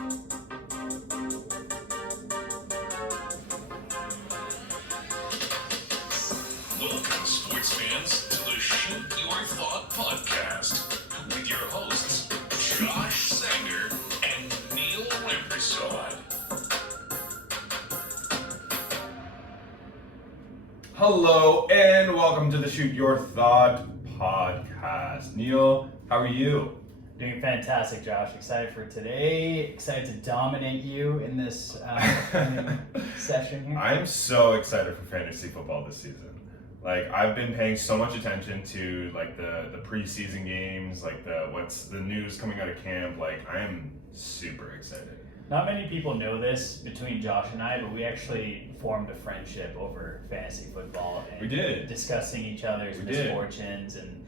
Welcome, sports fans, to the Shoot Your Thought podcast with your hosts, Josh Sanger and Neil Rimpersod. Hello and welcome to the Shoot Your Thought podcast. Neil, how are you? Doing fantastic, Josh. Excited for today. Excited to dominate you in this session here. I'm so excited for fantasy football this season. Like, I've been paying so much attention to like the preseason games, like the news coming out of camp. Like, I am super excited. Not many people know this between Josh and I, but we actually formed a friendship over fantasy football and We did. discussing each other's We did. misfortunes and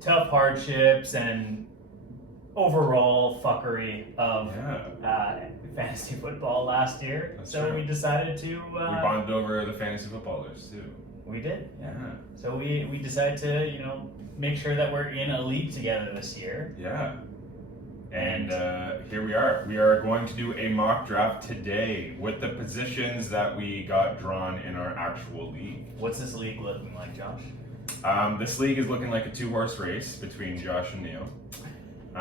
tough hardships and overall fuckery of fantasy football last year. That's so true. we decided to. We bonded over the fantasy footballers too. We did. Yeah. So we decided to make sure that we're in a league together this year. Yeah. And here we are. We are going to do a mock draft today with the positions that we got drawn in our actual league. What's this league looking like, Josh? This league is looking like a two-horse race between Josh and Neil. It's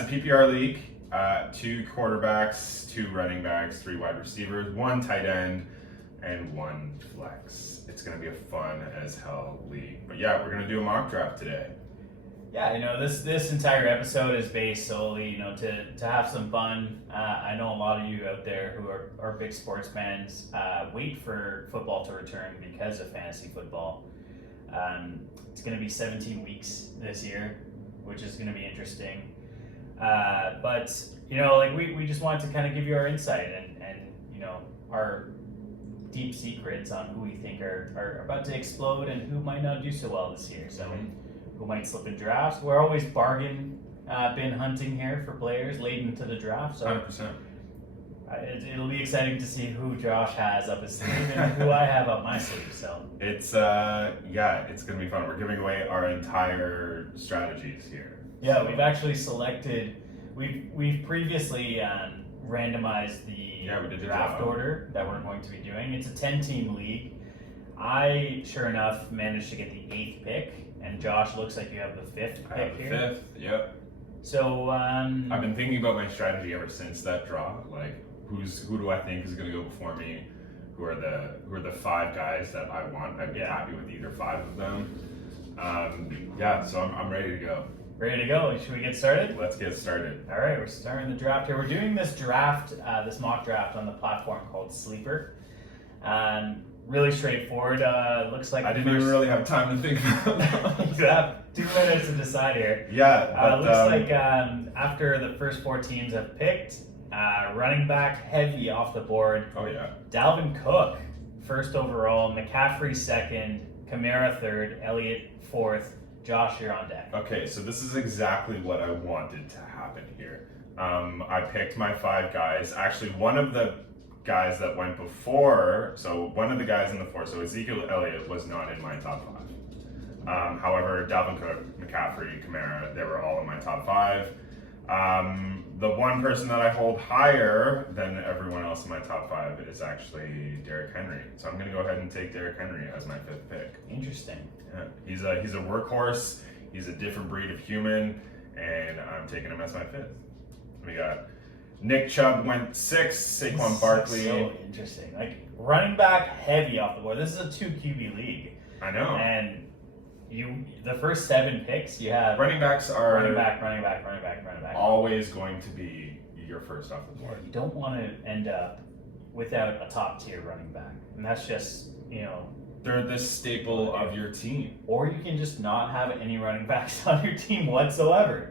a PPR league. 2 quarterbacks, 2 running backs, 3 wide receivers, 1 tight end, and 1 flex. It's going to be a fun as hell league. But yeah, we're going to do a mock draft today. Yeah, this entire episode is based solely, to have some fun. I know a lot of you out there who are big sports fans wait for football to return because of fantasy football. It's going to be 17 weeks this year, which is going to be interesting. We just wanted to kind of give you our insight and our deep secrets on who we think are about to explode and who might not do so well this year. So. Who might slip in drafts. We're always bin hunting here for players late into the draft. So 100%. It'll be exciting to see who Josh has up his sleeve and who I have up my sleeve. So It's it's going to be fun. We're giving away our entire strategies here. yeah, we've actually selected. We've previously randomized the Yeah, we did the draft draw. order that we're going to be doing. It's a 10-team league. I, sure enough, managed to get the 8th pick, and Josh, looks like you have the 5th I pick have the here. 5th, yep. So I've been thinking about my strategy ever since that draw. Like, who do I think is going to go before me? Who are the 5 guys that I want? I'd be happy with either 5 of them. So I'm ready to go. Ready to go? Should we get started? Let's get started. All right, we're starting the draft here. We're doing this draft, this mock draft on the platform called Sleeper. Really straightforward. Looks like I didn't even really have time to think about that. you have 2 minutes to decide here. Yeah, Looks like after the first 4 teams have picked, running back heavy off the board. oh yeah. Dalvin Cook, first overall. McCaffrey 2nd. Kamara 3rd. Elliott 4th. Josh, you're on deck. Okay, so this is exactly what I wanted to happen here. I picked my 5 guys. Actually, one of the guys that went before, so one of the guys in the 4, so Ezekiel Elliott was not in my top 5. However, Dalvin Cook, McCaffrey, Kamara, they were all in my top 5. The one person that I hold higher than everyone else in my top 5 is actually Derrick Henry. So I'm going to go ahead and take Derrick Henry as my 5th pick. Interesting. Yeah, he's a workhorse. He's a different breed of human, and I'm taking him as my 5th. We got Nick Chubb went 6th. Saquon Barkley. So interesting. Like running back heavy off the board. This is a 2 QB league, I know. and the first 7 picks you have Running backs are running back. always going to be your first off the board. You don't want to end up without a top tier running back, and that's just They're the staple of your team. Or you can just not have any running backs on your team whatsoever.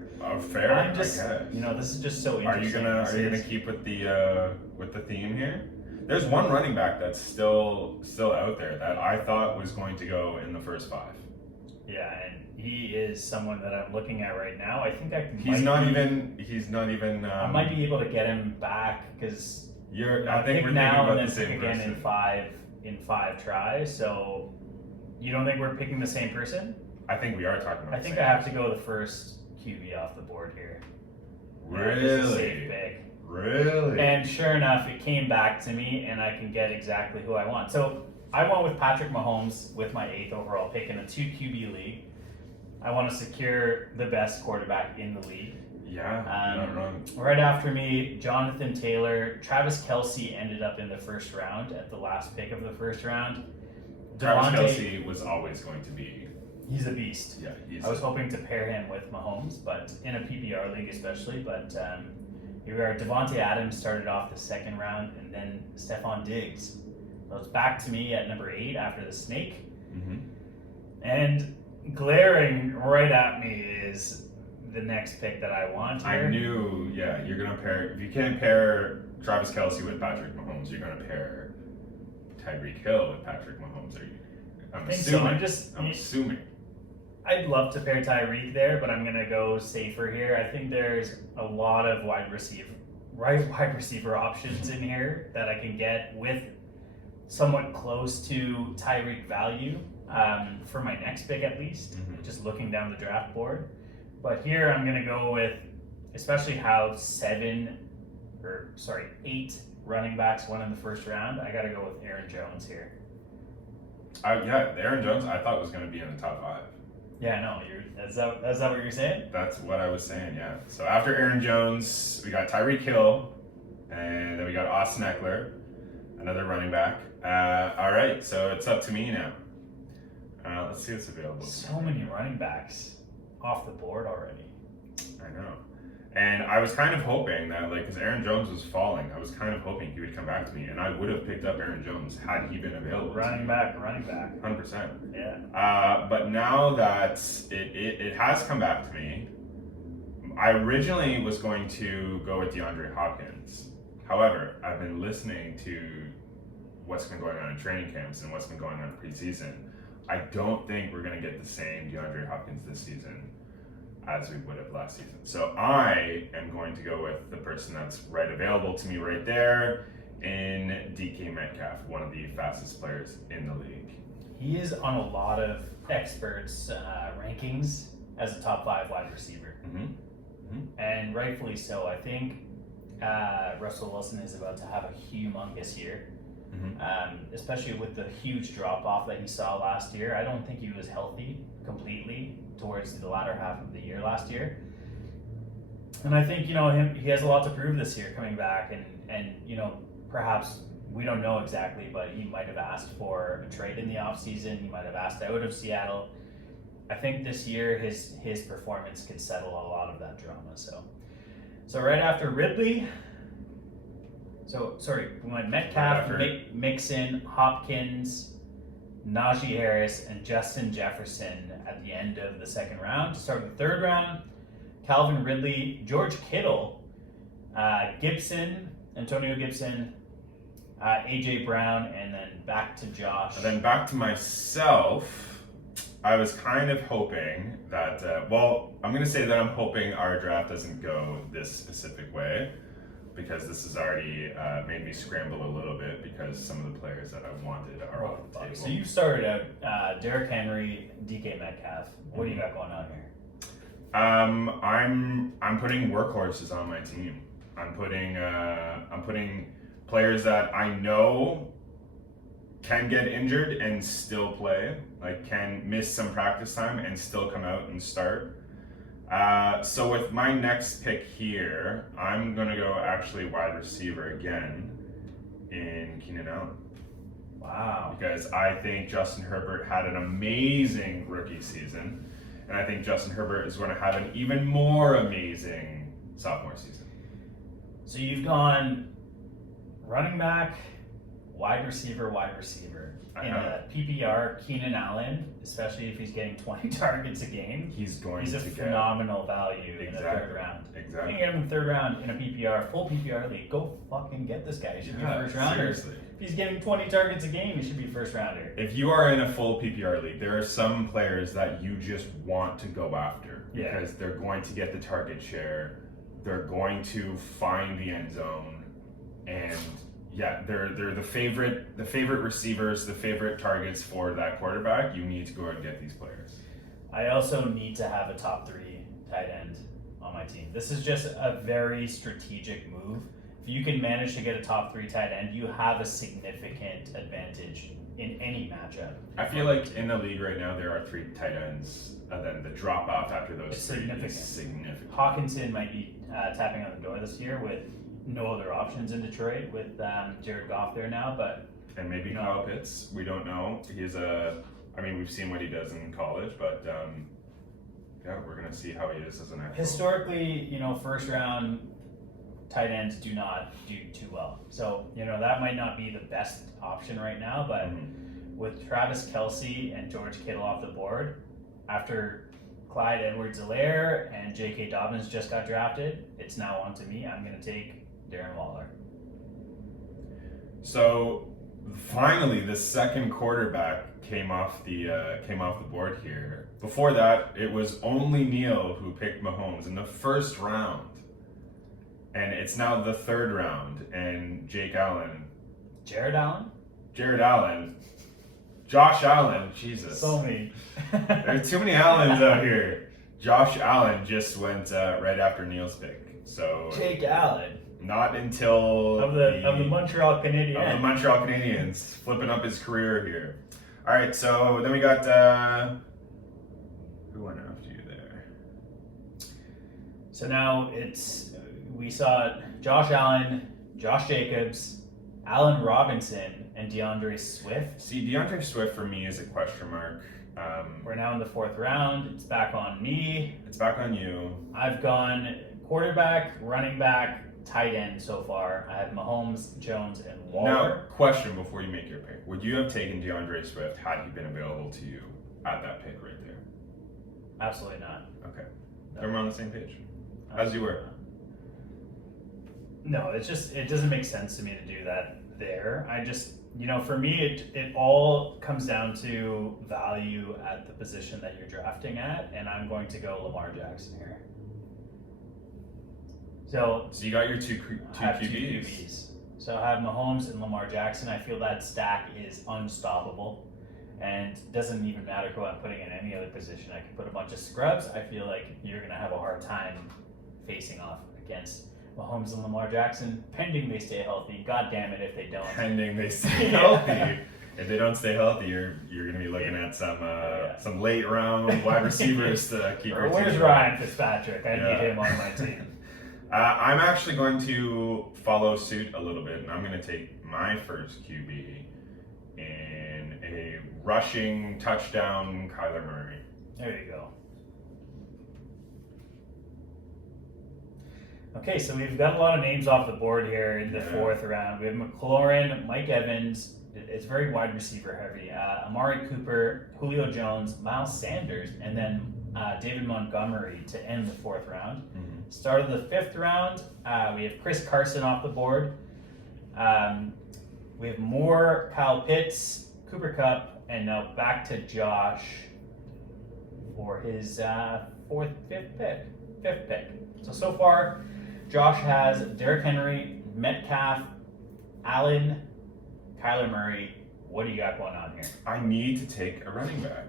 Fair. I'm just, I guess. this is just so Are you interesting. gonna keep with the theme here? There's one running back that's still out there that I thought was going to go in the first 5. Yeah, and he is someone that I'm looking at right now. I think He's not even. I might be able to get him back because I think we're thinking now about and the then same pick again person. in five tries. So you don't think we're picking the same person? I think we are talking about. I think I have to go the first QB off the board here. It's a safe Really? pick. Really? And sure enough, it came back to me, and I can get exactly who I want. So I went with Patrick Mahomes with my 8th overall pick in a 2 QB league. I want to secure the best quarterback in the league. yeah, you're not wrong. Right after me, Jonathan Taylor. Travis Kelce ended up in the first round at the last pick of the first round. Travis Devontae, Kelce was always going to be. he's a beast. Yeah, he's. I was hoping to pair him with Mahomes, but in a PPR league especially. But here we are. Devontae Adams started off the second round, and then Stephon Diggs. So it's back to me at number 8 after the snake. Mm-hmm. And glaring right at me is the next pick that I want here. I knew. Yeah, you're gonna pair. If you can't pair Travis Kelce with Patrick Mahomes, you're gonna pair Tyreek Hill with Patrick Mahomes. Are you? I'm I think assuming. so. I'm assuming. I'd love to pair Tyreek there, but I'm gonna go safer here. I think there's a lot of wide receiver options in here that I can get with somewhat close to Tyreek value for my next pick at least. Mhm. Just looking down the draft board, but here I'm gonna go with, especially how 8 running backs went in the first round. I gotta go with Aaron Jones here. Yeah, Aaron Jones. I thought was gonna be in the top 5. Yeah, no, is that what you're saying? That's what I was saying, yeah. So after Aaron Jones, we got Tyreek Hill, and then we got Austin Eckler, another running back. All right, so it's up to me now. Let's see what's available. So many running backs off the board already. I know. And I was kind of hoping that, because Aaron Jones was falling, I was kind of hoping he would come back to me, and I would have picked up Aaron Jones had he been available. Running back. 100%. Yeah. But now that it has come back to me, I originally was going to go with DeAndre Hopkins. However, I've been listening to what's been going on in training camps and what's been going on in preseason. I don't think we're going to get the same DeAndre Hopkins this season as we would have last season. So I am going to go with the person that's right available to me right there in DK Metcalf, one of the fastest players in the league. He is on a lot of experts' rankings as a top 5 wide receiver. And rightfully so. I think Russell Wilson is about to have a humongous year, especially with the huge drop-off that he saw last year. I don't think he was healthy completely towards the latter half of the year last year. And I think, he has a lot to prove this year coming back, and perhaps we don't know exactly, but he might have asked for a trade in the offseason. He might have asked out of Seattle. I think this year his performance could settle a lot of that drama. So right after Ridley, we went Metcalf, Mixon, Hopkins, Najee Harris, and Justin Jefferson at the end of the second round. To start the third round, Calvin Ridley, George Kittle, Antonio Gibson, AJ Brown, and then back to Josh. And then back to myself. I was kind of hoping that, I'm going to say that I'm hoping our draft doesn't go this specific way, because this has already made me scramble a little bit because some of the players that I wanted are off the table. So you started out Derrick Henry, DK Metcalf. What do you got going on here? I'm putting workhorses on my team. I'm putting players that I know can get injured and still play, can miss some practice time and still come out and start. So with my next pick here, I'm going to go actually wide receiver again in Keenan Allen. Wow. Because I think Justin Herbert had an amazing rookie season, and I think Justin Herbert is going to have an even more amazing sophomore season. So you've gone running back, wide receiver. In a PPR, Keenan Allen, especially if he's getting 20 targets a game, He's a phenomenal value in the third round. Exactly. You get him in the third round in a PPR, full PPR league, go fucking get this guy. He should be a first rounder. Seriously. If he's getting 20 targets a game, he should be first rounder. If you are in a full PPR league, there are some players that you just want to go after because they're going to get the target share, they're going to find the end zone, and they're the favorite receivers, the favorite targets for that quarterback. You need to go out and get these players. I also need to have a top 3 tight end on my team. This is just a very strategic move. If you can manage to get a top 3 tight end, you have a significant advantage in any matchup. I feel like in the league right now there are 3 tight ends, and then the drop off after those It's 3 significant. is significant. Hawkinson might be tapping on the door this year with no other options in Detroit with Jared Goff there now, but And maybe No. Kyle Pitts. We don't know. We've seen what he does in college, but yeah, we're gonna see how he is as an actual. historically, first round tight ends do not do too well. So, that might not be the best option right now, but Mhm. with Travis Kelce and George Kittle off the board, after Clyde Edwards-Helaire and J.K. Dobbins just got drafted, it's now on to me. I'm going to take Darren Waller. So finally, the second quarterback came off the board here. Before that, it was only Neil who picked Mahomes in the first round, and it's now the third round. And Jared Allen, Josh Allen, Jesus, So many. there's too many Allens out here. Josh Allen just went right after Neil's pick, so Jake Allen not until of the Montreal Canadiens. of the Montreal Canadiens, flipping up his career here. All right, so then we got who went after you there? So now we saw Josh Allen, Josh Jacobs, Allen Robinson, and DeAndre Swift. See, DeAndre Swift for me is a question mark. We're now in the 4th round. It's back on me. It's back on you. I've gone quarterback, running back, tight end so far. I have Mahomes, Jones, and Now, Waller. question before you make your pick: would you have taken DeAndre Swift had he been available to you at that pick right there? Absolutely not. Okay, No. then we're on the same page. As you were. No, it doesn't make sense to me to do that there. I just, for me, it all comes down to value at the position that you're drafting at, and I'm going to go Lamar Jackson here. So you got your two I have two QBs. QBs. So I have Mahomes and Lamar Jackson. I feel that stack is unstoppable, and doesn't even matter who I'm putting in any other position. I can put a bunch of scrubs. I feel like you're going to have a hard time facing off against Mahomes and Lamar Jackson, pending they stay healthy. God damn it if they don't. Pending they stay Yeah. healthy. If they don't stay healthy, you're going to be looking at Yeah. some late round wide receivers to keep Or your where's team Ryan Fitzpatrick? I Yeah. need him on my team. I'm actually going to follow suit a little bit, and I'm going to take my first QB in a rushing touchdown, Kyler Murray. There you go. Okay, so we've got a lot of names off the board here in the Yeah. 4th round. We have McLaurin, Mike Evans. It's very wide receiver heavy. Amari Cooper, Julio Jones, Miles Sanders, and then David Montgomery to end the 4th round. Start of the 5th round, we have Chris Carson off the board. We have more Kyle Pitts, Cooper Kupp, and now back to Josh for his fifth pick. So far, Josh has Derrick Henry, Metcalf, Allen, Kyler Murray. What do you got going on here? I need to take a running back.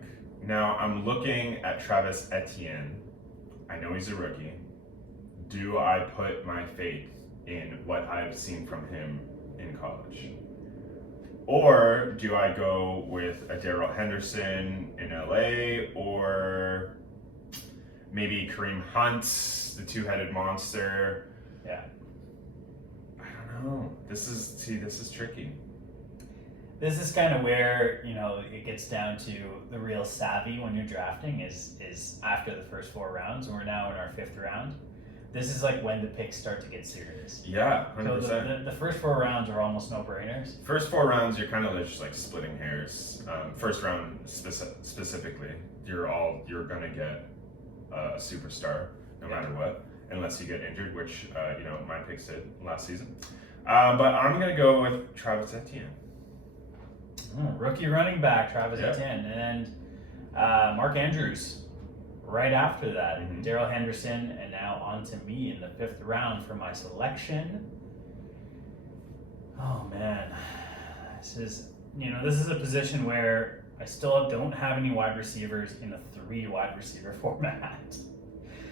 Now, I'm looking at Travis Etienne. I know he's a rookie. Do I put my faith in what I've seen from him in college? Or do I go with a Darrell Henderson in LA, or maybe Kareem Hunt, the two-headed monster? Yeah. I don't know. This is tricky. This is kind of where, it gets down to the real savvy when you're drafting is after the first 4 rounds, and we're now in our 5th round. This is like when the picks start to get serious. Yeah, So 100%. the first 4 rounds are almost no-brainers. First 4 rounds, you're kind of just like splitting hairs. First round specifically, you're gonna get a superstar no matter what, unless you get injured, which my picks did last season. But I'm gonna go with Travis Etienne. Rookie running back, Travis Yeah. Etienne, and Mark Andrews. Right after that, Mhm. Darrell Henderson, and now on to me in the 5th round for my selection. Oh man, this is a position where I still don't have any wide receivers in a 3 wide receiver format.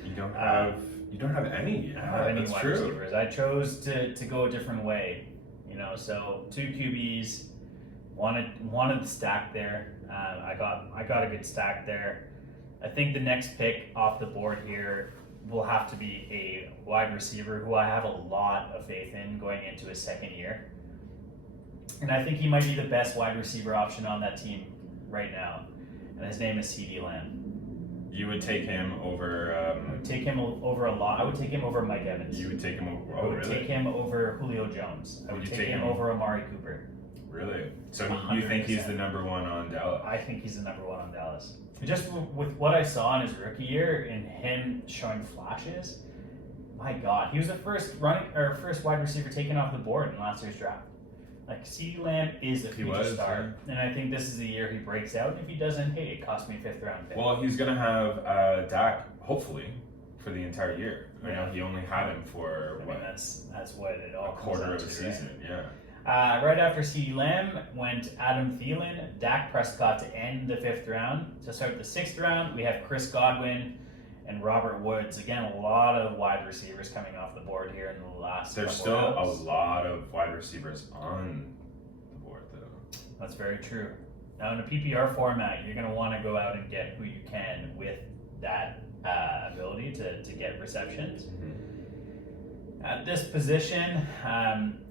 You don't have You don't have any. I don't have any That's wide true. receivers. I chose to go a different way, you know. So 2 QBs, wanted the stack there. I got a good stack there. I think the next pick off the board here will have to be a wide receiver who I have a lot of faith in going into his second year. And I think he might be the best wide receiver option on that team right now. And his name is CeeDee Lamb. You would take him over. I would take him over a lot. I would take him over Mike Evans. You would take him over. I Oh, would really? take him over Julio Jones. I Would would you take him over Amari Cooper. Really? So you think he's 100%. the number one on Dallas? I think he's the number one on Dallas. Just with what I saw in his rookie year and him showing flashes, my God, he was the first wide receiver taken off the board in last year's draft. Like CeeDee Lamb is a He future was, star, and I think this is the year he breaks out. If he doesn't, hey, it cost me a 5th round pick. Well, he's gonna have Dak hopefully for the entire year. I know Yeah. he only had him for I what, mean, that's what it all a comes quarter down of to, a right? season. Yeah. Right after CeeDee Lamb went Adam Thielen, Dak Prescott to end the 5th round. To start the 6th round, we have Chris Godwin and Robert Woods. Again, a lot of wide receivers coming off the board here in the last There's couple still a rounds. lot of wide receivers on the board, though. That's very true. Now, in a PPR format, you're going to want to go out and get who you can with that ability to get receptions. At this position,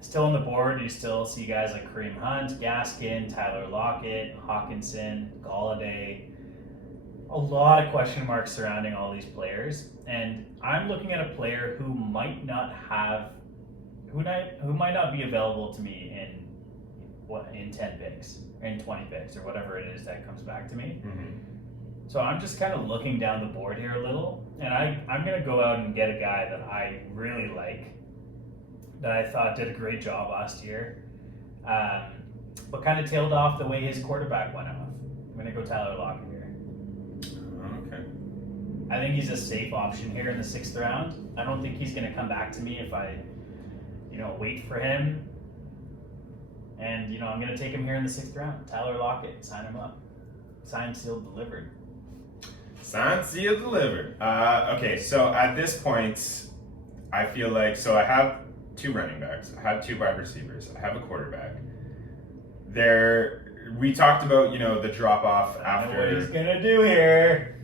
still on the board, you still see guys like Kareem Hunt, Gaskin, Tyler Lockett, Hawkinson, Galladay. A lot of question marks surrounding all these players, and I'm looking at a player who might not be available to me in 10 picks, or in 20 picks, or whatever it is that comes back to me. So I'm just kind of looking down the board here a little, and I'm going to go out and get a guy that I really like, that I thought did a great job last year, but kind of tailed off the way his quarterback went off. I'm going to go Tyler Lockett here. Okay. I think he's a safe option here in the 6th round. I don't think he's going to come back to me if I, wait for him. And, I'm going to take him here in the 6th round. Tyler Lockett, sign him up. Signed, sealed, delivered. Signed, sealed, delivered. Okay, so at this point, I feel like I have 2 running backs, I have 2 wide receivers, I have a quarterback. We talked about the drop off I know what after. he's going to do here.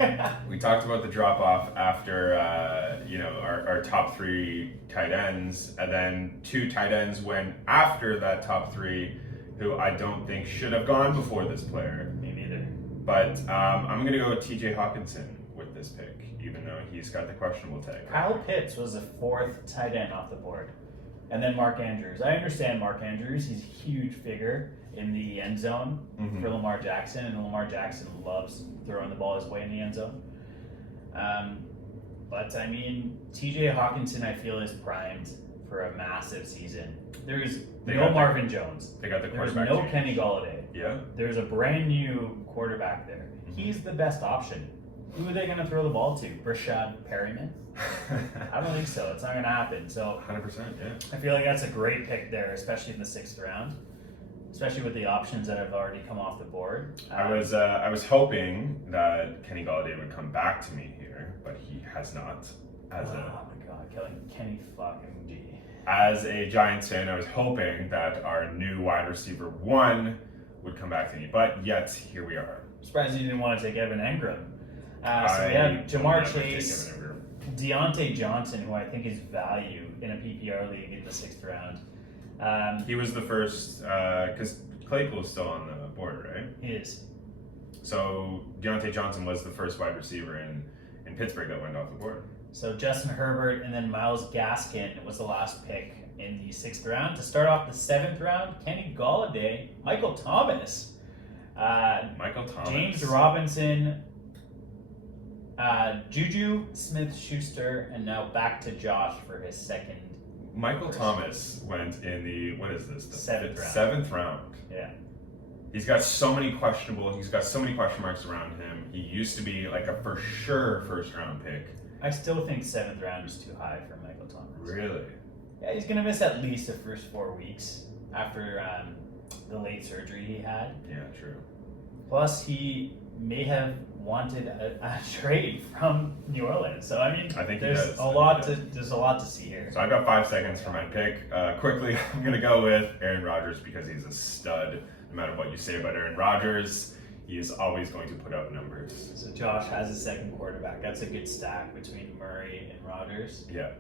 We talked about the drop off after our top 3 tight ends, and then 2 tight ends went after that top 3, who I don't think should have gone before this player. Me neither. But I'm going to go with TJ Hawkinson with this pick, even though he's got the questionable tag. Kyle Pitts was the 4th tight end off the board. And then Mark Andrews. I understand Mark Andrews. He's a huge figure in the end zone for Lamar Jackson, and Lamar Jackson loves throwing the ball his way in the end zone. But I mean, TJ Hawkinson, I feel, is primed for a massive season. There's no Marvin Jones. They got the There's quarterback. no change. Kenny Galladay. Yeah. There's a brand new quarterback there. He's the best option. Who are they going to throw the ball to? Rashad Perryman? I don't think so. It's not going to happen. So 100%. Yeah. I feel like that's a great pick there, especially in the 6th round, especially with the options that have already come off the board. I was hoping that Kenny Galladay would come back to me here, but he has not. Oh my God, Kenny fucking G. As a Giants fan, I was hoping that our new wide receiver 1 would come back to me, but yet here we are. Surprised you didn't want to take Evan Engram. So I we have will Jamar never take Chase, Evan Engram. Deontay Johnson, who I think is value in a PPR league in the 6th round. He was the first, because Claypool's still on the board, right? He is. So Deontay Johnson was the first wide receiver in Pittsburgh that went off the board. So Justin Herbert and then Myles Gaskin was the last pick in the 6th round. To start off the 7th round, Kenny Galladay, Michael Thomas, Michael Thomas. James Robinson, Juju Smith-Schuster, and now back to Josh for his 2nd. Michael Thomas went in the, what is this? The 7th round. 7th round. Yeah. He's got so many question marks around him. He used to be like a for sure 1st round pick. I still think 7th round is too high for Michael Thomas. Really? Yeah, he's going to miss at least the first 4 weeks after the late surgery he had. Yeah, true. Plus, he may have wanted a trade from New Orleans. So I mean, I think he there's does. a lot to see here. So I've got 5 seconds for my pick. Quickly, I'm going to go with Aaron Rodgers because he's a stud. No matter what you say about Aaron Rodgers, he is always going to put up numbers. So Josh has a second quarterback. That's a good stack between Murray and Rodgers. Yeah.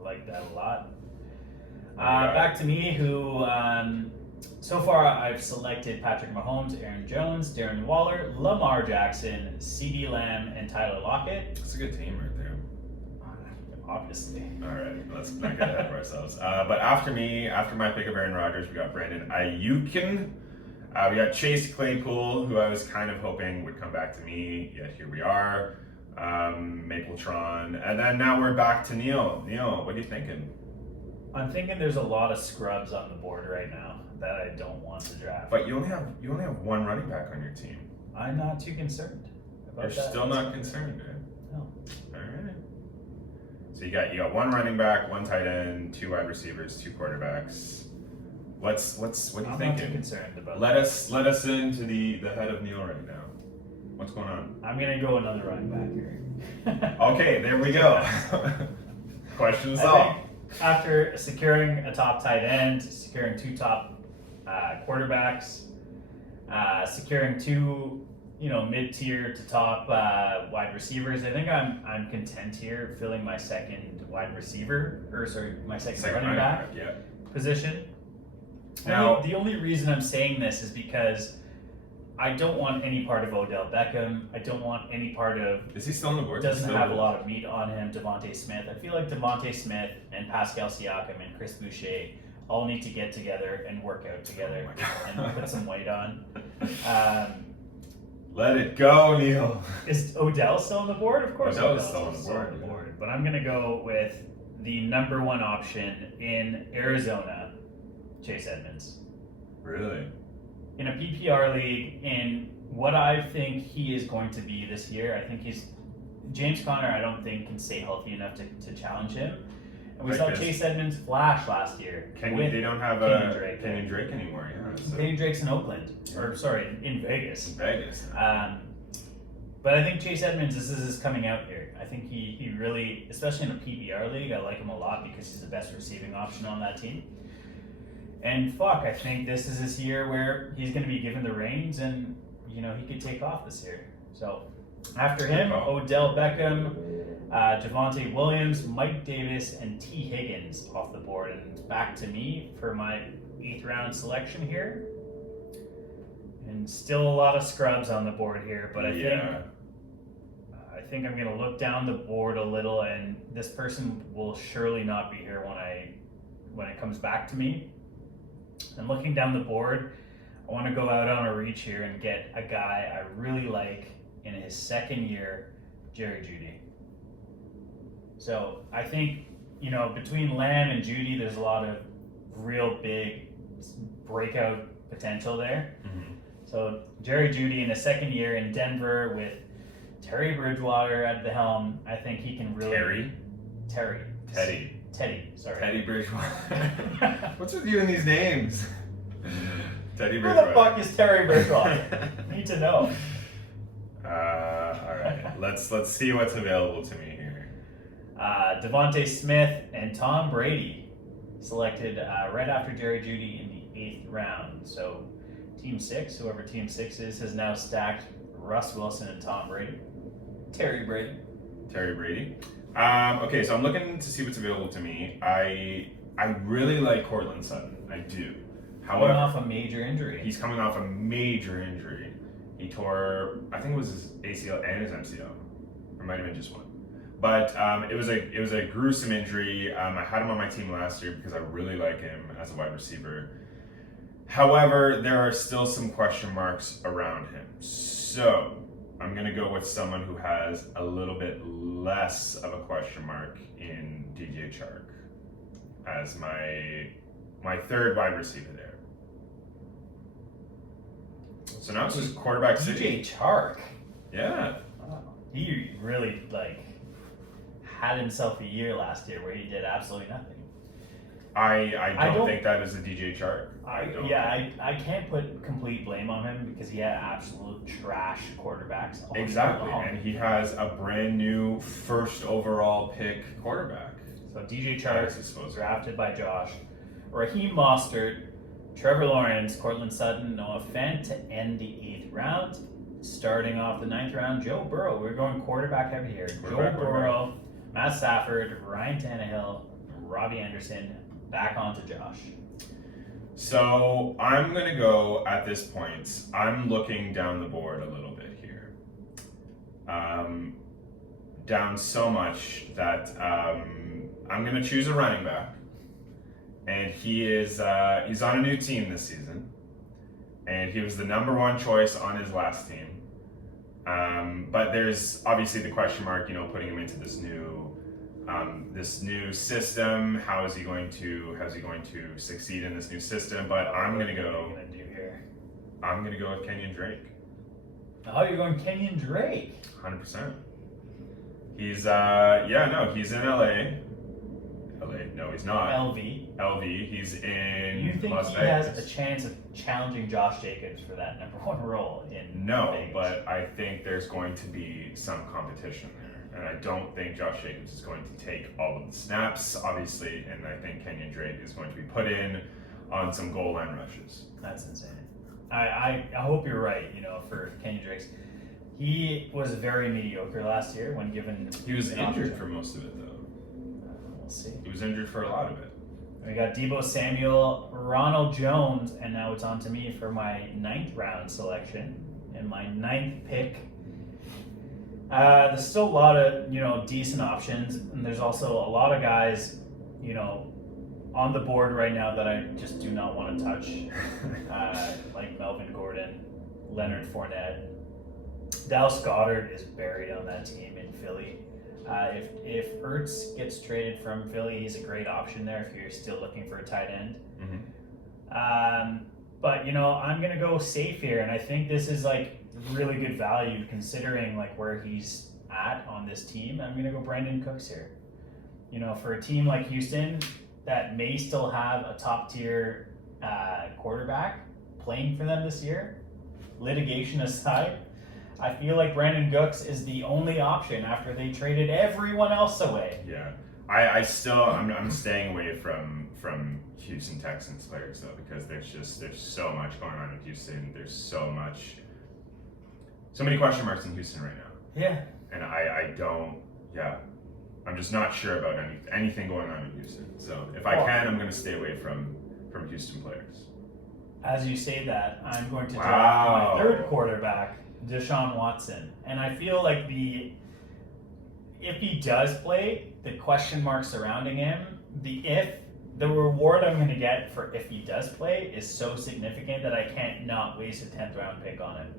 I like that a lot. Yeah. Back to me, who so far I've selected Patrick Mahomes, Aaron Jones, Darren Waller, Lamar Jackson, CeeDee Lamb, and Tyler Lockett. It's a good team right there. Obviously. All right, let's not get ahead of ourselves. But after my pick of Aaron Rodgers, we got Brandon Ayukin. We got Chase Claypool, who I was kind of hoping would come back to me, yet here we are. Mapletron. And then now we're back to Neil. Neil, what are you thinking? I'm thinking there's a lot of scrubs on the board right now that I don't want to draft. But you only have one running back on your team. I'm not too concerned about You're that. still not concerned, eh? No. All right. So you got one running back, one tight end, 2 wide receivers, 2 quarterbacks. What are you I'm not too thinking? concerned about Let that. us into the head of Neil right now. What's going on? I'm gonna go another running back here. Okay, there we go. Question I solved. think after securing a top tight end, securing 2 top quarterbacks, securing 2 mid-tier to top wide receivers, I think I'm content here filling my second wide receiver, my second running back yeah. position. Now- The only reason I'm saying this is because I don't want any part of Odell Beckham. I don't want any part of Is he still on the board? doesn't have a lot of meat on him. Devontae Smith. I feel like Devontae Smith and Pascal Siakam and Chris Boucher all need to get together and work out together Oh my God. and put some weight on. Let it go, Neil. Is Odell still on the board? Of course, Odell is Odell's still on the board, yeah. But I'm gonna go with the number 1 option in Arizona, Chase Edmonds. Really? In a PPR league, in what I think he is going to be this year, I think James Conner, I don't think can stay healthy enough to challenge him. And we saw Because- Chase Edmonds flash last year. with They don't have Kenyon Drake. Kenyon Drake anymore, yeah. So. Kenny Drake's in Oakland, or sorry, in Vegas. Vegas. But I think Chase Edmonds, this is his coming out here. I think he really, especially in a PPR league, I like him a lot because he's the best receiving option on that team. And I think this is his year where he's going to be given the reins and, he could take off this year. So after him, Odell Beckham, Javonte Williams, Mike Davis, and T. Higgins off the board. And back to me for my 8th round selection here. And still a lot of scrubs on the board here, but I think I'm going to look down the board a little, and this person will surely not be here when it comes back to me. And looking down the board, I want to go out on a reach here and get a guy I really like in his second year, Jerry Jeudy. So I think, between Lamb and Jeudy, there's a lot of real big breakout potential there. Mm-hmm. So Jerry Jeudy in his second year in Denver with Terry Bridgewater at the helm, I think he can really... Teddy, sorry. Teddy Bridgewater. What's with you and these names? Teddy Who Bridgewater. the fuck is Terry Bridgewater? Need to know. All right. Let's see what's available to me here. Devontae Smith and Tom Brady selected right after Jerry Jeudy in the 8th round. So Team 6, whoever Team 6 is, has now stacked Russ Wilson and Tom Brady. Terry Brady. Okay, so I'm looking to see what's available to me. I really like Cortland Sutton. I do. Coming off a major injury. He's coming off a major injury. He tore, I think it was his ACL and his MCL, or might have been just one. But it was a gruesome injury. I had him on my team last year because I really like him as a wide receiver. However, there are still some question marks around him. So I'm going to go with someone who has a little bit less of a question mark in DJ Chark as my 3rd wide receiver there. So now it's just quarterback city. DJ Chark. Yeah. He really had himself a year last year where he did absolutely nothing. I don't think that is a DJ Chark. I can't put complete blame on him because he had absolute trash quarterbacks. all year Exactly, long. and he has a brand new first overall pick quarterback. So DJ That's Chark disposable. drafted by Josh, Raheem Mostert, Trevor Lawrence, Cortland Sutton, Noah Fant to end the 8th round. Starting off the 9th round, Joe Burrow. We're going quarterback heavy here. Quarterback, Joe Burrow, Matt Stafford, Ryan Tannehill, Robbie Anderson. Back on to Josh. So I'm going to go at this point. I'm looking down the board a little bit here. Down so much that I'm going to choose a running back. And he's on a new team this season. And he was the number 1 choice on his last team. But there's obviously the question mark, putting him into this new system. How is he going to succeed in this new system? But I'm gonna go with Kenyon Drake. Oh, you're going Kenyon Drake. 100%. He's he's in LA. No, he's not. LV. He's in You think Las he Vegas. has a chance of challenging Josh Jacobs for that number 1 role in No, Vegas? but I think there's going to be some competition there. And I don't think Josh Jacobs is going to take all of the snaps, obviously, and I think Kenyon Drake is going to be put in on some goal line rushes. That's insane. I hope you're right, for Kenyon Drake. He was very mediocre last year when given. He was an injured option. for most of it, though. We'll see. He was injured for a lot of it. We got Deebo Samuel, Ronald Jones, and now it's on to me for my 9th round selection and my 9th pick. There's still a lot of decent options, and there's also a lot of guys on the board right now that I just do not want to touch, like Melvin Gordon, Leonard Fournette. Dallas Goedert is buried on that team in Philly. If Ertz gets traded from Philly, he's a great option there if you're still looking for a tight end. Mm-hmm. But I'm gonna go safe here, and I think this is really good value considering where he's at on this team. I'm gonna go Brandon Cooks here. For a team like Houston that may still have a top tier quarterback playing for them this year, litigation aside, I feel like Brandon Cooks is the only option after they traded everyone else away. Yeah, I'm staying away from Houston Texans players though, because there's so much going on in Houston. There's so many question marks in Houston right now. Yeah. And I'm just not sure about anything going on in Houston. So if I can, I'm going to stay away from Houston players. As you say that, I'm going to draft Wow. my 3rd quarterback, Deshaun Watson. And I feel like if he does play, the question marks surrounding him, the reward I'm going to get for if he does play is so significant that I can't not waste a 10th round pick on him.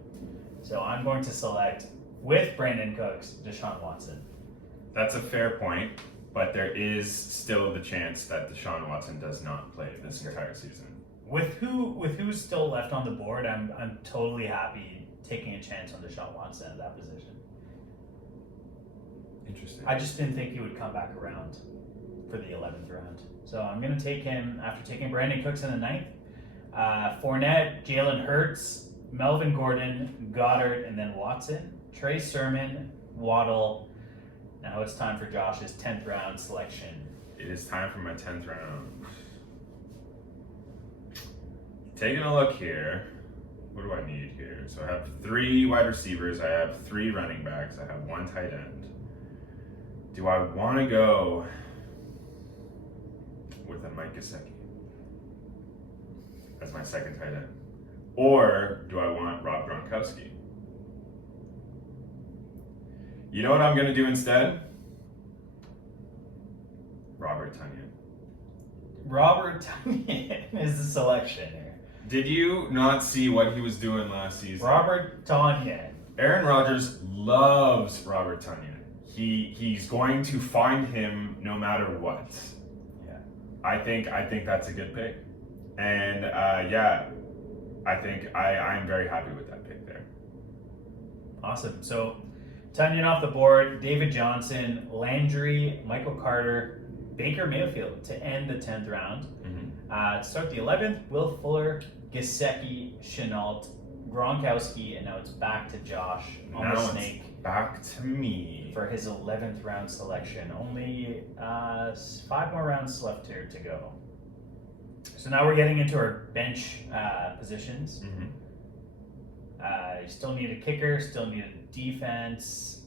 So I'm going to select, with Brandon Cooks, Deshaun Watson. That's a fair point, but there is still the chance that Deshaun Watson does not play this entire season. With who's still left on the board, I'm totally happy taking a chance on Deshaun Watson at that position. Interesting. I just didn't think he would come back around for the 11th round. So I'm going to take him after taking Brandon Cooks in the 9th. Fournette, Jalen Hurts, Melvin Gordon, Goddard, and then Watson. Trey Sermon, Waddle. Now it's time for Josh's 10th round selection. It is time for my 10th round. Taking a look here. What do I need here? So I have 3 wide receivers. I have 3 running backs. I have 1 tight end. Do I want to go with a Mike Gesicki as my 2nd tight end? Or do I want Rob Gronkowski? You know what I'm going to do instead? Robert Tonyan. Robert Tonyan is the selection here. Did you not see what he was doing last season? Robert Tonyan. Aaron Rodgers loves Robert Tonyan. He's going to find him no matter what. Yeah. I think that's a good pick. And I think I'm very happy with that pick there. Awesome. So Tonyan off the board, David Johnson, Landry, Michael Carter, Baker Mayfield to end the 10th round. Mm-hmm. To start the 11th, Will Fuller, Gesicki, Chenault, Gronkowski, and now it's back to Josh on Now the it's snake back to me. for his 11th round selection. Only 5 more rounds left here to go. So now we're getting into our bench positions. Mm-hmm. You still need a kicker, still need a defense.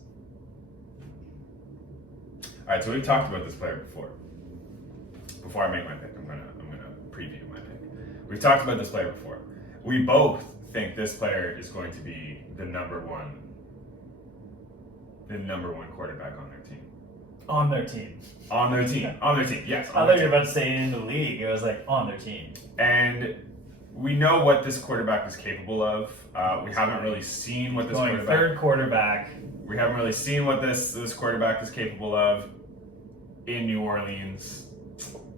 All right, so we've talked about this player before. Before I make my pick, I'm gonna preview my pick. We've talked about this player before. We both think this player is going to be the number one quarterback on their team. On their team. On their team, yes. I thought you were about to say in the league. It was like on their team. And we know what this quarterback is capable of. We haven't really seen what this Going quarterback. third quarterback. We haven't really seen what this quarterback is capable of in New Orleans,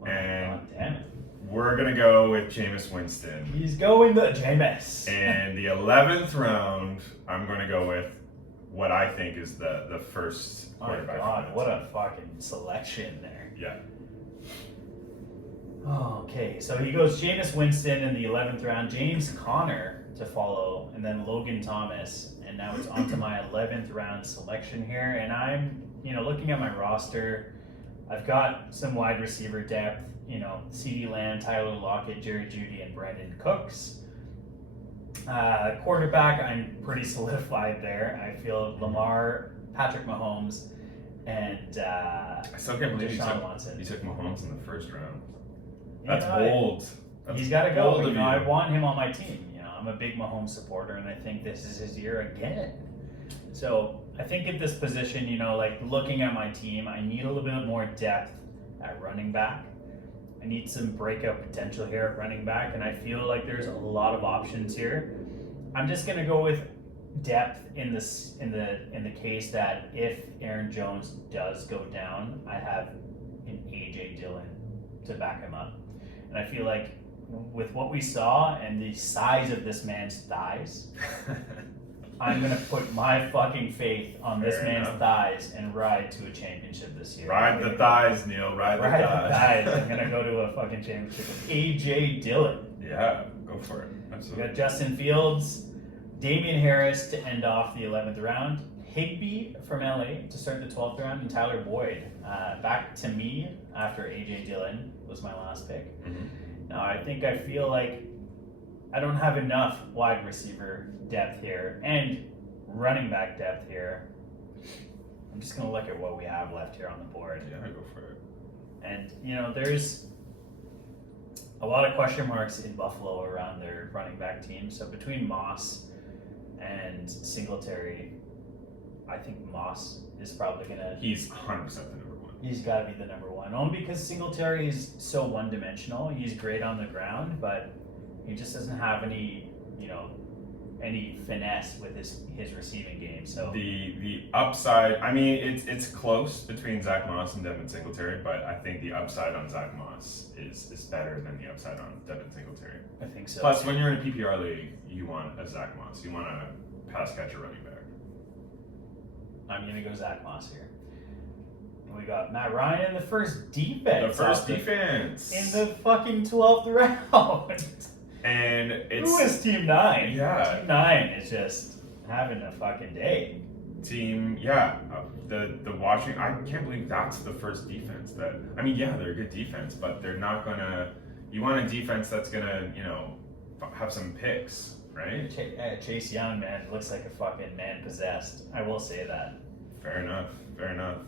and God damn it. we're gonna go with Jameis Winston. He's going the Jameis. In the 11th round, I'm gonna go with what I think is the first My quarterback. God, what a fucking selection there. Yeah. Okay, so he goes Jameis Winston in the 11th round, James Conner to follow, and then Logan Thomas. And now it's on to my 11th round selection here. And I'm, looking at my roster, I've got some wide receiver depth, CeeDee Lamb, Tyler Lockett, Jerry Jeudy, and Brandon Cooks. Quarterback, I'm pretty solidified there. I feel Lamar, Patrick Mahomes, and I still can't believe Deshaun Watson. you took Mahomes in the first round. You That's know, bold. That's He's got to go. bold of you. I want him on my team. I'm a big Mahomes supporter, and I think this is his year again. So I think at this position, looking at my team, I need a little bit more depth at running back. I need some breakout potential here at running back, and I feel like there's a lot of options here. I'm just gonna go with depth in the case that if Aaron Jones does go down, I have an AJ Dillon to back him up, and I feel like with what we saw and the size of this man's thighs, I'm gonna put my fucking faith on this Fair man's enough. thighs and ride to a championship this year. Ride the thighs, Neil. Ride the Ride the thighs. thighs. I'm gonna go to a fucking championship with AJ Dillon. Yeah, go for it. We Absolutely. got Justin Fields, Damian Harris to end off the 11th round, Higbee from LA to start the 12th round, and Tyler Boyd back to me after AJ Dillon was my last pick. Mhm. Now I feel like I don't have enough wide receiver depth here and running back depth here. I'm just gonna look at what we have left here on the board. Yeah, go for it. And, there's a lot of question marks in Buffalo around their running back team. So between Moss and Singletary, I think Moss is probably going to... He's 100% the number one. He's got to be the number one. Only because Singletary is so one-dimensional. He's great on the ground, but he just doesn't have any finesse with his receiving game. So The upside, I mean, it's close between Zach Moss and Devin Singletary, but I think the upside on Zach Moss is better than the upside on Devin Singletary. I think so. Plus, when you're in a PPR league, you want a Zach Moss. You want a pass catcher running back. I'm going to go Zach Moss here. And we got Matt Ryan in the first defense. The first off the- defense. In the fucking 12th round. And it's Who is Team 9? Yeah. Team 9 is just having a fucking day. team, the Washington. I can't believe that's the first defense that. I mean, yeah, they're a good defense, but they're not gonna. You want a defense that's gonna, have some picks, right? Chase Young, man, looks like a fucking man possessed. I will say that. Fair enough. Fair enough.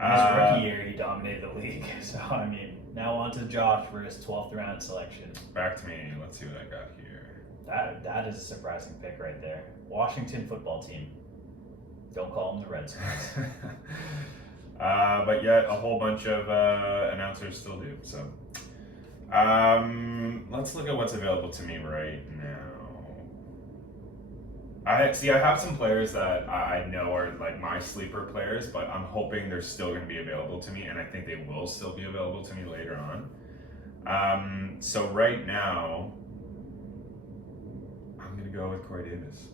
In his rookie year, he dominated the league. So, I mean, now on to Josh for his 12th round selection. Back to me. Let's see what I got here. That is a surprising pick right there. Washington football team. Don't call them the Redskins. But yet a whole bunch of announcers still do. So let's look at what's available to me right now. I have some players that I know are like my sleeper players, but I'm hoping they're still going to be available to me, and I think they will still be available to me later on. So right now, I'm going to go with Corey Davis.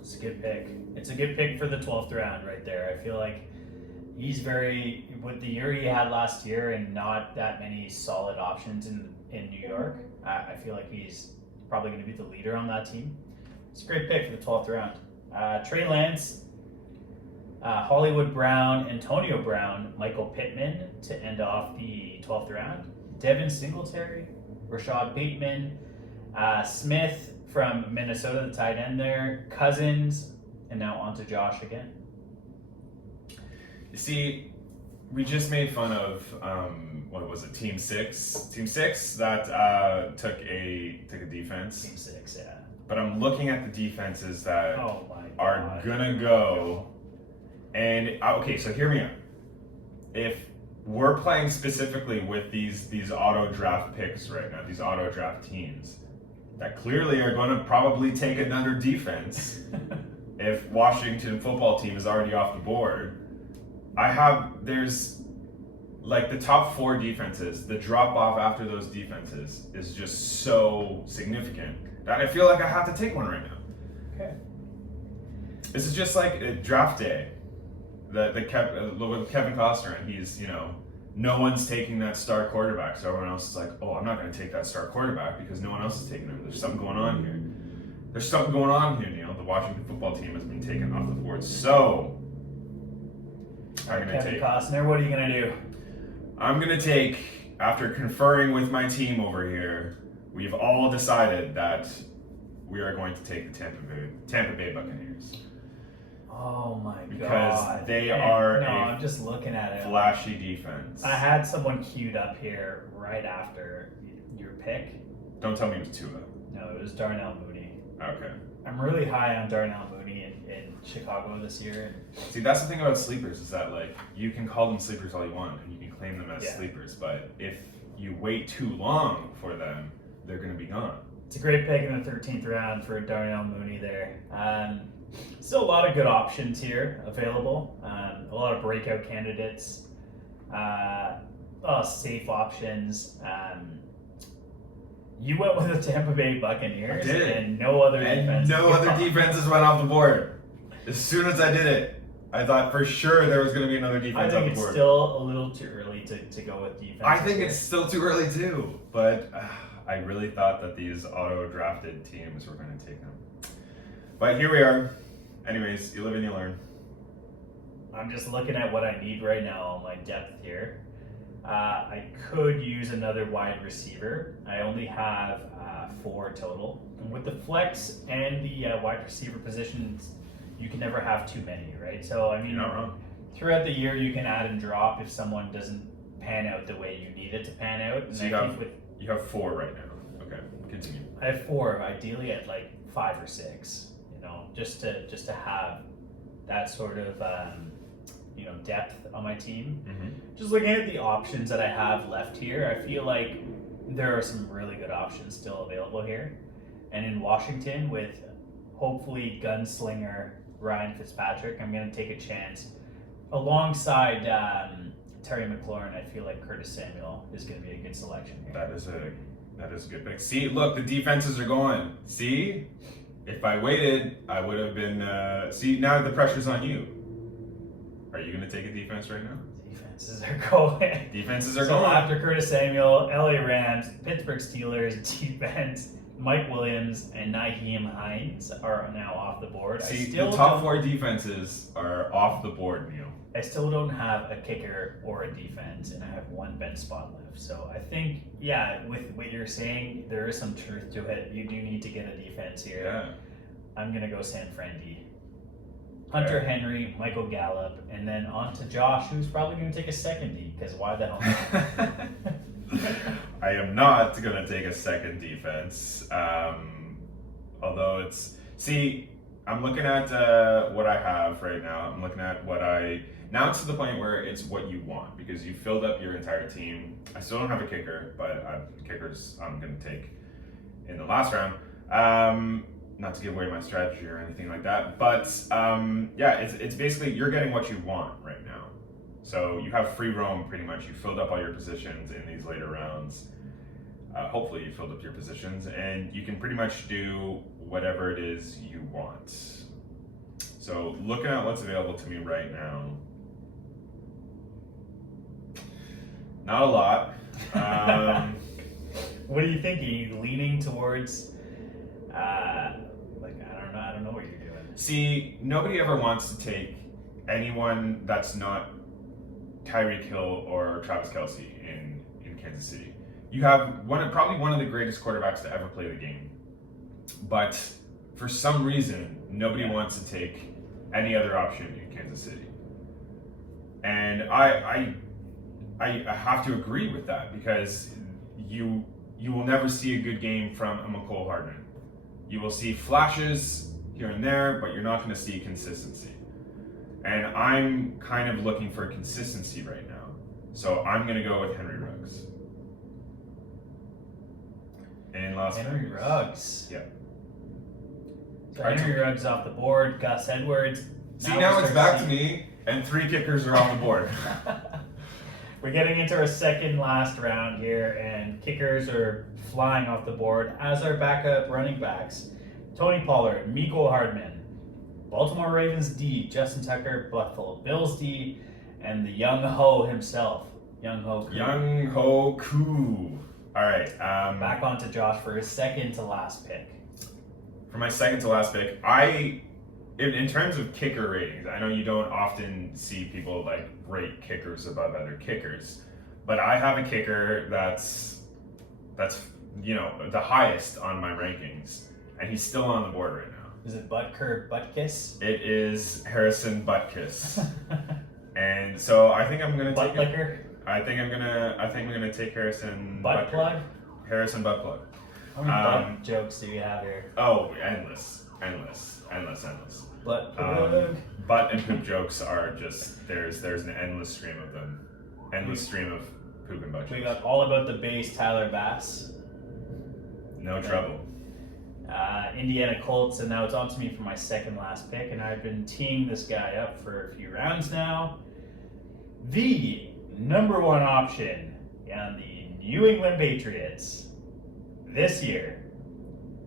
It's a good pick. It's a good pick for the 12th round right there. I feel like He's very, with the year he had last year and not that many solid options in New York, I feel like he's probably going to be the leader on that team. It's a great pick for the 12th round. Trey Lance, Hollywood Brown, Antonio Brown, Michael Pittman to end off the 12th round. Devin Singletary, Rashad Bateman, Smith from Minnesota, the tight end there, Cousins, and now on to Josh again. You see, we just made fun of what was it, Team 6? Team 6 that took a defense. Team 6, yeah. But I'm looking at the defenses that Oh my are God. gonna go. And okay, so hear me out. If we're playing specifically with these auto draft picks right now, these auto draft teams that clearly are going to probably take another defense. If Washington football team is already off the board, there's like the top 4 defenses, the drop off after those defenses is just so significant that I feel like I have to take one right now. Okay. This is just like draft day. With Kevin Costner, and he's, no one's taking that star quarterback, so everyone else is like, oh, I'm not going to take that star quarterback because no one else is taking him. There's something going on here. There's something going on here, Neil. The Washington football team has been taken off the board, so I'm going to Kevin Costner, what are you going to do? I'm going to take, after conferring with my team over here, we've all decided that we are going to take the Tampa Bay Buccaneers. Oh my God. Because they are I'm just looking at it. flashy defense. I had someone queued up here right after your pick. Don't tell me it was Tua. No, it was Darnell Mooney. Okay. I'm really high on Darnell Mooney in Chicago this year. See, that's the thing about sleepers is that, like, you can call them sleepers all you want and you can claim them as Yeah. sleepers, but if you wait too long for them, they're going to be gone. It's a great pick in the 13th round for Darnell Mooney there. Still a lot of good options here available. A lot of breakout candidates. Safe options. You went with the Tampa Bay Buccaneers I did. and no other defense. No other defenses went off the board. As soon as I did it, I thought for sure there was going to be another I defense off think the it's board. still a little too early to go with defense. I think it's still too early too, but I really thought that these auto-drafted teams were going to take them. But here we are. Anyways, you live and you learn. I'm just looking at what I need right now on my depth here. I could use another wide receiver. I only have 4 total. And with the flex and the wide receiver positions, you can never have too many, right? So, I mean, You're not wrong. throughout the year, you can add and drop if someone doesn't pan out the way you need it to pan out. And So you have 4 right now. Okay, continue. I have 4, ideally at like 5 or 6, just to have that sort of depth on my team. Mm-hmm. Just looking at the options that I have left here, I feel like there are some really good options still available here. And in Washington, with hopefully gunslinger Ryan Fitzpatrick, I'm going to take a chance. Alongside Terry McLaurin, I feel like Curtis Samuel is going to be a good selection here. That is a good pick. See, look, the defenses are going. See, if I waited, I would have been. See, now the pressure's on you. Are you going to take a defense right now? Defenses are going. Defenses are So going. after Curtis Samuel, LA Rams, Pittsburgh Steelers, defense, Mike Williams, and Nyheim Hines are now off the board. See, the top 4 defenses are off the board, Neil. I still don't have a kicker or a defense, and I have 1 bench spot left. So I think, with what you're saying, there is some truth to it. You do need to get a defense here. Yeah. I'm going to go San Fran D. Hunter Henry, Michael Gallup, and then on to Josh, who's probably going to take a second D, because why the hell not? I am not going to take a second defense. Although I'm looking at what I have right now. I'm looking at now it's to the point where it's what you want because you filled up your entire team. I still don't have a kicker, but kickers I'm going to take in the last round. Not to give away my strategy or anything like that, but it's basically you're getting what you want right now. So you have free roam pretty much. You filled up all your positions in these later rounds. Hopefully you filled up your positions and you can pretty much do whatever it is you want. So looking at what's available to me right now, Not a lot. What are you thinking? Are you leaning towards, I don't know what you're doing. See, nobody ever wants to take anyone that's not Tyreek Hill or Travis Kelce in Kansas City. You have probably one of the greatest quarterbacks to ever play the game. But for some reason, nobody wants to take any other option in Kansas City. And I have to agree with that, because you will never see a good game from a McCole Hardman. You will see flashes here and there, but you're not going to see consistency. And I'm kind of looking for consistency right now. So I'm going to go with Henry Ruggs. In Las Vegas. Henry Ruggs. Yeah. So Henry Ruggs off the board. Gus Edwards. See, now it's back to me, and 3 kickers are on the board. We're getting into our second last round here, and kickers are flying off the board, as our backup running backs. Tony Pollard, Mecole Hardman, Baltimore Ravens D, Justin Tucker, Buffalo Bills D, and the Young Ho himself, Young Ho Koo. Young Ho Koo. All right. Back on to Josh for his second to last pick. For my second to last pick, in terms of kicker ratings, I know you don't often see people like rate kickers above other kickers, but I have a kicker that's the highest on my rankings, and he's still on the board right now. Is it Butkiss? It is Harrison Butkus. And so I think I'm gonna take Buttlicker? I think I'm gonna take Harrison Butt plug? Harrison Buttplug. How many butt jokes do you have here? Oh, endless. Butt plug. Butt and poop jokes are just there's an endless stream of them. Endless stream of poop and butt jokes. We got all about the base Tyler Bass. No trouble. Indiana Colts, and now it's on to me for my second last pick, and I've been teeing this guy up for a few rounds now. The number one option on the New England Patriots this year,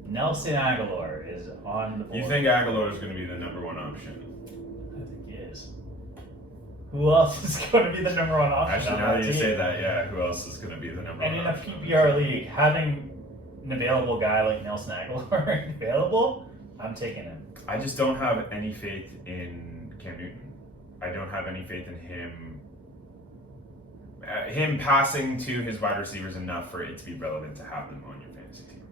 Nelson Aguilar, is on the board. You think Aguilar is going to be the number one option? I think he is. Who else is going to be the number one option? Actually, on now that you team? say that, yeah, who else is going to be the number And one in a option? PPR league, having an available guy like Nelson Aguilar available, I'm taking him. I just don't have any faith in Cam Newton. I don't have any faith in him passing to his wide receivers enough for it to be relevant to have them on your fantasy team.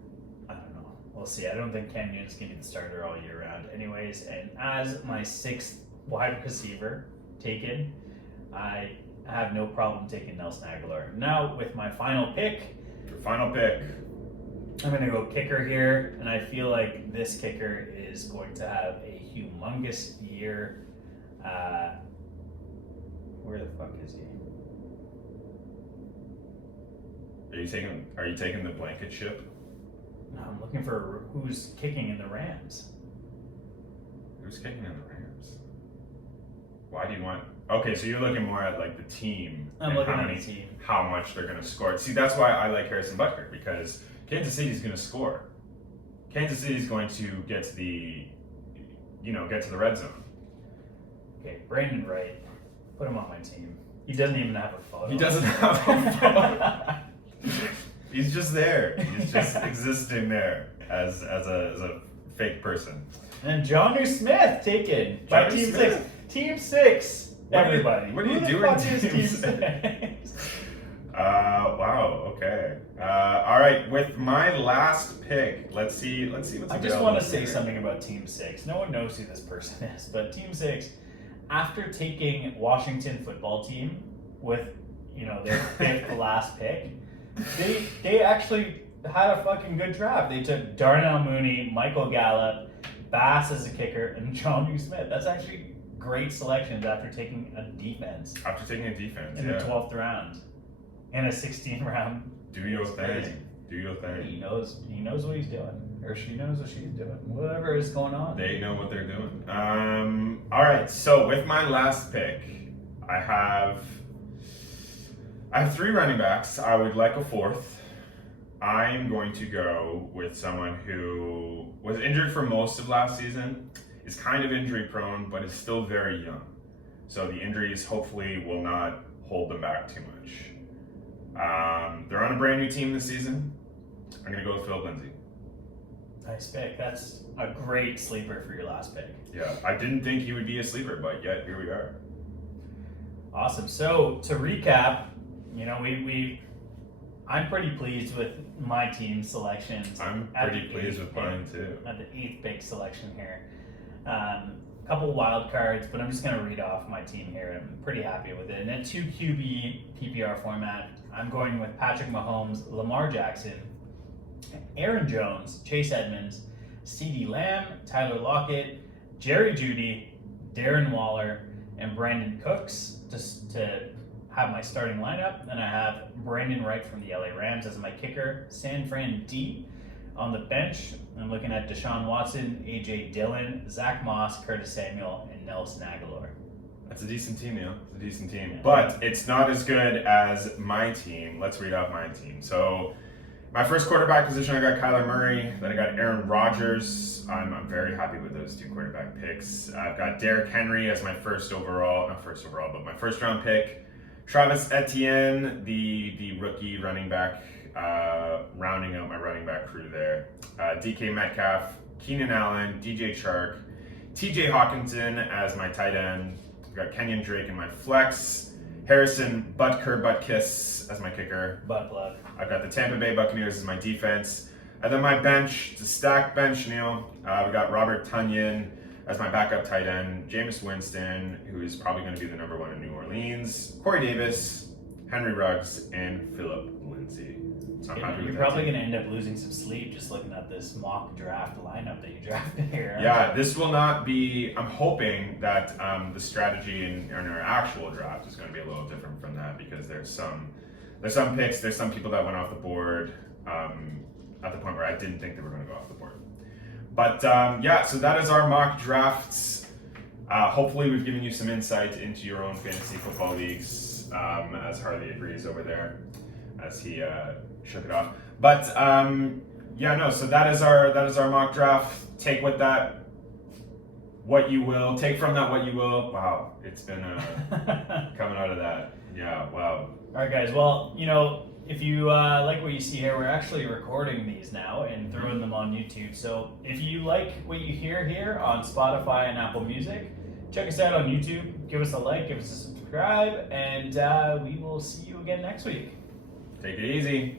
I don't know. We'll see. I don't think Cam Newton's going to be the starter all year round anyways. And as my sixth wide receiver taken, I have no problem taking Nelson Aguilar. Now, with my final pick, Your final pick. I'm going to go kicker here, and I feel like this kicker is going to have a humongous year. Where the fuck is he? Are you taking the blanket ship? No, I'm looking for who's kicking in the Rams. Who's kicking in the Rams? Why do you want? Okay, so you're looking more at like the team I'm and looking at the team. how much they're going to score. See, that's why I like Harrison Butker, because Kansas City's going to score. Kansas City's going to get to the red zone. Okay, Brandon Wright. Put him on my team. He doesn't even have a photo. He doesn't have a photo. He's just there. He's just existing there as a fake person. And Jonnu Smith taken by Jonnu Team Smith. 6. Team 6. Everybody. What are you Who the doing, fuck is Team Team 6? 6? Wow. Okay. All right. With my last pick, let's see what's. I just want to say something about Team 6. No one knows who this person is, but Team 6, after taking Washington football team with, their fifth to last pick, they actually had a fucking good draft. They took Darnell Mooney, Michael Gallup, Bass as a kicker, and Jonnu Smith. That's actually great selections after taking a defense After taking a defense, in the 12th round and a 16th round. Do your Crazy. thing. Do your thing. He knows what he's doing, or she knows what she's doing. Whatever is going on. They know what they're doing. All right. So with my last pick, I have 3 running backs. I would like a 4th. I'm going to go with someone who was injured for most of last season, is kind of injury prone, but is still very young. So the injuries hopefully will not hold them back too much. They're on a brand new team this season. I'm going to go with Philip Lindsay. Nice pick. That's a great sleeper for your last pick. Yeah, I didn't think he would be a sleeper, but yet here we are. Awesome. So to recap, you know, I'm pretty pleased with my team selections. I'm at pretty the pleased eighth with mine too. At the 8th pick selection here. Couple wild cards, but I'm just going to read off my team here. I'm pretty happy with it. In a 2 QB PPR format, I'm going with Patrick Mahomes, Lamar Jackson, Aaron Jones, Chase Edmonds, CeeDee Lamb, Tyler Lockett, Jerry Jeudy, Darren Waller, and Brandon Cooks just to have my starting lineup. Then I have Brandon Wright from the LA Rams as my kicker, San Fran D on the bench. I'm looking at Deshaun Watson, AJ Dillon, Zach Moss, Curtis Samuel, and Nelson Aguilar. That's a decent team, Neil. It's a decent team. Yeah. But it's not as good as my team. Let's read off my team. So, my first quarterback position, I got Kyler Murray. Then I got Aaron Rodgers. I'm very happy with those 2 quarterback picks. I've got Derrick Henry as my my first round pick. Travis Etienne, the rookie running back, rounding out my running back crew there. DK Metcalf, Keenan Allen, DJ Chark, TJ Hawkinson as my tight end. I've got Kenyon Drake in my flex. Harrison Butkiss as my kicker. Butt plug. I've got the Tampa Bay Buccaneers as my defense. And then my bench, it's a stacked bench, Neil. We got Robert Tonyan as my backup tight end, Jameis Winston, who is probably going to be the number 1 in New Orleans, Corey Davis, Henry Ruggs, and Philip Lindsay. So I'm happy with You're that probably team. going to end up losing some sleep just looking at this mock draft lineup that you drafted here. aren't Yeah, you? this will not be. I'm hoping that the strategy in our actual draft is going to be a little different from that because there's some picks, there's some people that went off the board at the point where I didn't think they were going to go off the board. But yeah, so that is our mock drafts. Hopefully, we've given you some insight into your own fantasy football leagues, as Harley agrees over there, as he shook it off. But yeah, no. So that is our mock draft. Take what you will. Take from that what you will. Wow, it's been coming out of that. Yeah, wow. All right, guys. Well, you know, if you like what you see here, we're actually recording these now and throwing them on YouTube. So if you like what you hear here on Spotify and Apple Music, check us out on YouTube. Give us a like, give us a subscribe, and we will see you again next week. Take it easy.